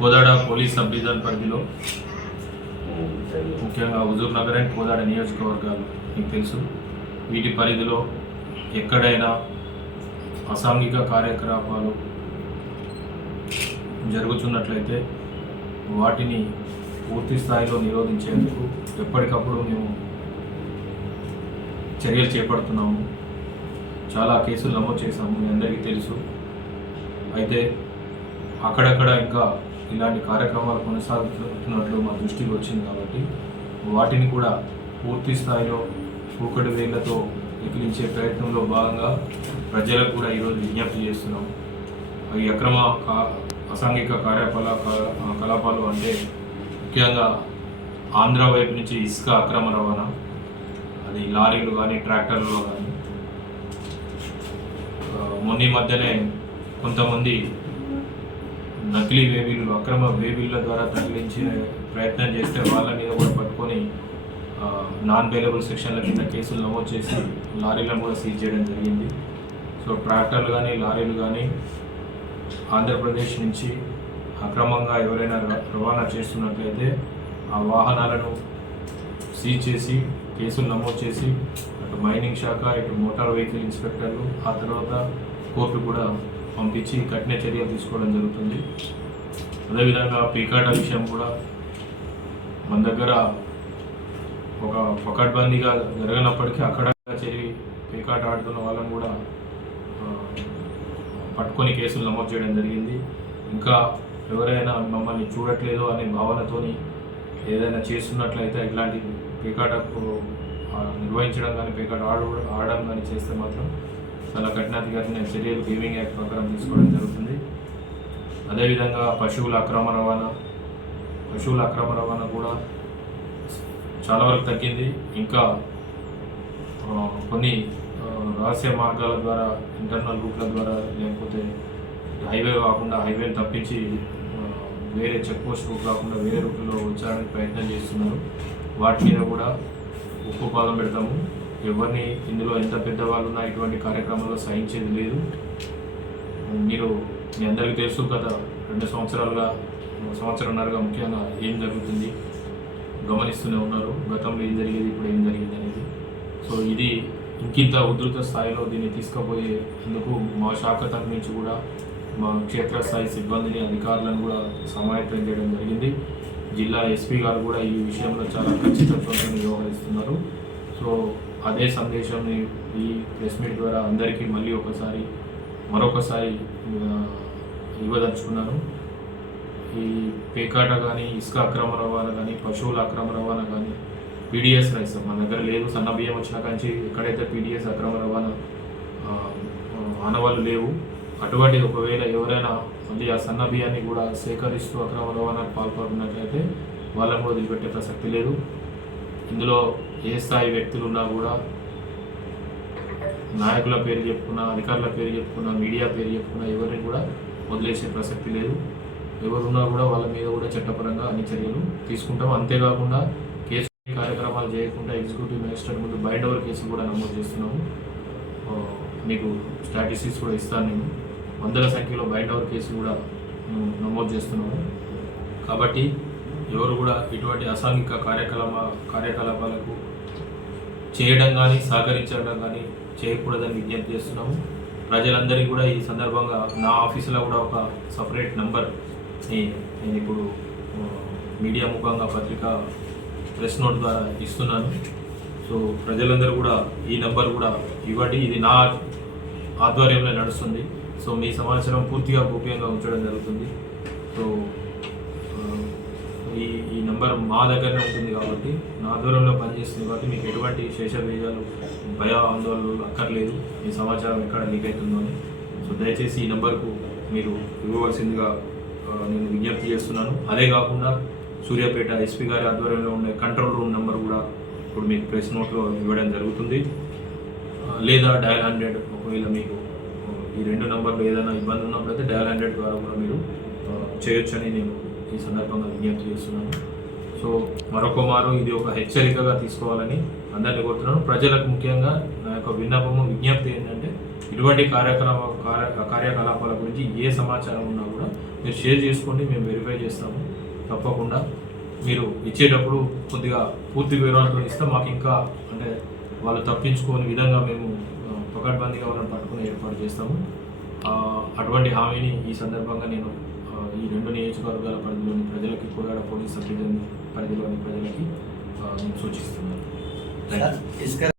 Kodad police sub division పరిధిలో. ముఖ్యంగా Huzur Nagar and Kodad నియోజకవర్గాలు మీకు తెలుసు. వీటి పరిధిలో ఎక్కడైనా అసాంఘిక కార్యకలాపాలు జరుగుతున్నట్లయితే వాటిని పూర్తి స్థాయిలో నిరోధించేందుకు ఎప్పటికప్పుడు మేము చర్యలు చేపడుతున్నాము. చాలా కేసులు నమోదు చేశాము మీ అందరికీ తెలుసు. అయితే అక్కడక్కడ ఇంకా ఇలాంటి కార్యక్రమాలు కొనసాగుతున్నట్లు మా దృష్టికి వచ్చింది కాబట్టి వాటిని కూడా పూర్తి స్థాయిలో కూకటి వేళ్ళతో ఎక్కిలించే ప్రయత్నంలో భాగంగా ప్రజలకు కూడా ఈరోజు విజ్ఞప్తి చేస్తున్నాం. అవి అక్రమ కా- అసాంఘిక కార్యకలా కలాపాలు అంటే ముఖ్యంగా ఆంధ్ర వైపు నుంచి ఇసుక అక్రమ రవాణా అది లారీలు కానీ ట్రాక్టర్లు కానీ మొన్న మధ్యనే కొంతమంది నకిలీ వేబిల్లు అక్రమ వేబిళ్ళ ద్వారా తరలించిన ప్రయత్నం చేస్తే వాళ్ళ మీద కూడా పట్టుకొని నాన్ బెయిలబుల్ సెక్షన్ల కింద కేసులు నమోదు చేసి లారీలను కూడా సీజ్ చేయడం జరిగింది. సో ట్రాక్టర్లు కానీ లారీలు కానీ ఆంధ్రప్రదేశ్ నుంచి అక్రమంగా ఎవరైనా ర- రవాణా చేస్తున్నట్లయితే ఆ వాహనాలను సీజ్ చేసి కేసులు నమోదు చేసి అటు మైనింగ్ శాఖ ఇటు మోటార్ వెహికల్ ఇన్స్పెక్టర్లు ఆ తర్వాత కోర్టు కూడా పంపించి కఠిన చర్యలు తీసుకోవడం జరుగుతుంది. అదేవిధంగా పీకాట విషయం కూడా మన దగ్గర ఒక పకడ్బందీగా జరగనప్పటికీ అక్కడ చేరి పీకాట ఆడుతున్న వాళ్ళని కూడా పట్టుకొని కేసులు నమోదు చేయడం జరిగింది. ఇంకా ఎవరైనా మమ్మల్ని చూడట్లేదు అనే భావనతోని ఏదైనా చేస్తున్నట్లయితే ఇట్లాంటి పేకాటకు నిర్వహించడం కానీ పేకాట ఆడు ఆడడం కానీ చేస్తే మాత్రం చాలా కఠినాతి చర్యలు గేమింగ్ యాక్ట్ ప్రకారం తీసుకోవడం జరుగుతుంది. అదేవిధంగా పశువుల అక్రమ రవాణా పశువుల అక్రమ రవాణా కూడా చాలా వరకు తగ్గింది. ఇంకా కొన్ని రహస్య మార్గాల ద్వారా ఇంటర్నల్ రూట్ల ద్వారా లేకపోతే హైవే కాకుండా హైవేని తప్పించి వేరే చెక్ పోస్ట్ రూట్ కాకుండా వేరే రూట్లో ఉంచడానికి ప్రయత్నం చేస్తున్నారు. వాటి మీద కూడా ఉప్పు పాదం పెడతాము. ఎవరిని ఇందులో ఎంత పెద్దవాళ్ళు ఉన్నా ఇటువంటి కార్యక్రమంలో సహించేది లేదు. మీరు మీ అందరికీ తెలుసు గత రెండు సంవత్సరాలుగా సంవత్సరంన్నరగా ముఖ్యంగా ఏం జరుగుతుంది? గమనిస్తూనే ఉన్నారు. గతంలో ఏం జరిగేది ఇప్పుడు ఏం జరిగింది అనేది. సో ఇది ఇంకింత ఉధృత స్థాయిలో దీన్ని తీసుకుపోయే ఎందుకు మా శాఖ తరఫు నుంచి కూడా మా క్షేత్రస్థాయి సిబ్బందిని అధికారులను కూడా సమాయత్తం చేయడం జరిగింది. జిల్లా ఎస్పీ గారు కూడా ఈ విషయంలో చాలా ఖచ్చితత్వంతో వ్యవహరిస్తున్నారు. సో అదే సందేశాన్ని ఈ ప్రెస్ మీట్ ద్వారా అందరికీ మళ్ళీ ఒకసారి మరొకసారి ఇవ్వదలుచుకున్నాను. ఈ పేకాట కానీ ఇసుక అక్రమ రవాణా కానీ పశువుల అక్రమ రవాణా కానీ పీడిఎస్ రైస్ మన దగ్గర లేదు సన్న బియ్యం వచ్చిన కాంచి ఎక్కడైతే పీడిఎస్ అక్రమ రవాణా ఆనవాళ్ళు లేవు అటువంటి ఒకవేళ ఎవరైనా మళ్ళీ ఆ సన్న బియ్యాన్ని కూడా సేకరిస్తూ అక్రమ రవాణాకు పాల్పడినట్లయితే వాళ్ళని కూడా వదిలిపెట్టే ప్రసక్తి లేదు. ఇందులో ఏ స్థాయి వ్యక్తులు ఉన్నా కూడా నాయకుల పేరు చెప్పుకున్నా అధికారుల పేరు చెప్పుకున్నా మీడియా పేరు చెప్పుకున్నా ఎవరిని కూడా వదిలేసే ప్రసక్తి లేదు. ఎవరున్నా కూడా వాళ్ళ మీద కూడా చట్టపరంగా అన్ని చర్యలు తీసుకుంటాం. అంతేకాకుండా కేసు కార్యక్రమాలు చేయకుండా ఎగ్జిక్యూటివ్ మేజిస్ట్రేట్ ముందు బయట ఓవర్ కేసులు కూడా నమోదు చేస్తున్నాము. మీకు స్టాటిస్టిక్స్ కూడా ఇస్తాను నేను. వందల సంఖ్యలో బయట ఓవర్ కేసులు కూడా మేము నమోదు చేస్తున్నాము. కాబట్టి ఎవరు కూడా ఇటువంటి అసాంఘిక కార్యకలాప కార్యకలాపాలకు చేయడం కానీ సహకరించడం కానీ చేయకూడదని విజ్ఞప్తి చేస్తున్నాము. ప్రజలందరికీ కూడా ఈ సందర్భంగా నా ఆఫీసులో కూడా ఒక సపరేట్ నంబర్ నేను ఇప్పుడు మీడియా ముఖంగా పత్రిక ప్రెస్ నోట్ ద్వారా ఇస్తున్నాను. సో ప్రజలందరూ కూడా ఈ నెంబర్ కూడా ఇవ్వండి. ఇది నా ఆధ్వర్యంలో నడుస్తుంది. సో మీ సమాచారం పూర్తిగా గోప్యంగా ఉంచడం జరుగుతుంది. సో ఈ ఈ నెంబర్ మా దగ్గరనే ఉంటుంది కాబట్టి నా ఆధ్వర్యంలో పనిచేస్తుంది కాబట్టి మీకు ఎటువంటి శేషబీజాలు భయ ఆందోళనలు అక్కర్లేదు. మీ సమాచారం ఎక్కడ లీక్ అవుతుందో అని. సో దయచేసి ఈ నెంబర్కు మీరు ఇవ్వవలసిందిగా నేను విజ్ఞప్తి చేస్తున్నాను. అదే కాకుండా సూర్యాపేట ఎస్పీ గారి ఆధ్వర్యంలో ఉండే కంట్రోల్ రూమ్ నెంబర్ కూడా ఇప్పుడు మీకు ప్రెస్ నోట్లో ఇవ్వడం జరుగుతుంది. లేదా డయల్ హండ్రెడ్ ఒకవేళ మీకు ఈ రెండు నెంబర్లు ఏదైనా ఇబ్బంది ఉన్నప్పుడైతే డయల్ హండ్రెడ్ ద్వారా కూడా మీరు చేయొచ్చని నేను ఈ సందర్భంగా విజ్ఞప్తి చేస్తున్నాను. సో మరొక మారు ఇది ఒక హెచ్చరికగా తీసుకోవాలని అందరినీ కోరుతున్నాను. ప్రజలకు ముఖ్యంగా నా యొక్క విన్నపము విజ్ఞప్తి ఏంటంటే ఇటువంటి కార్యక్రమ కార్యకలాపాల గురించి ఏ సమాచారం ఉన్నా కూడా మీరు షేర్ చేసుకోండి మేము వెరిఫై చేస్తాము. తప్పకుండా మీరు ఇచ్చేటప్పుడు కొద్దిగా పూర్తి వివరాలతో ఇస్తే మాకు ఇంకా అంటే వాళ్ళు తప్పించుకోని విధంగా మేము పకడ్బందీగా వాళ్ళని పట్టుకుని ఏర్పాటు చేస్తాము. అటువంటి హామీని ఈ సందర్భంగా నేను ఈ రెండు నియోజకవర్గాల పరిధిలోని ప్రజలకి కోరాడ పోలీస్ సబ్డివిజన్ పరిధిలోని ప్రజలకి నేను సూచిస్తున్నాను. ఇసుక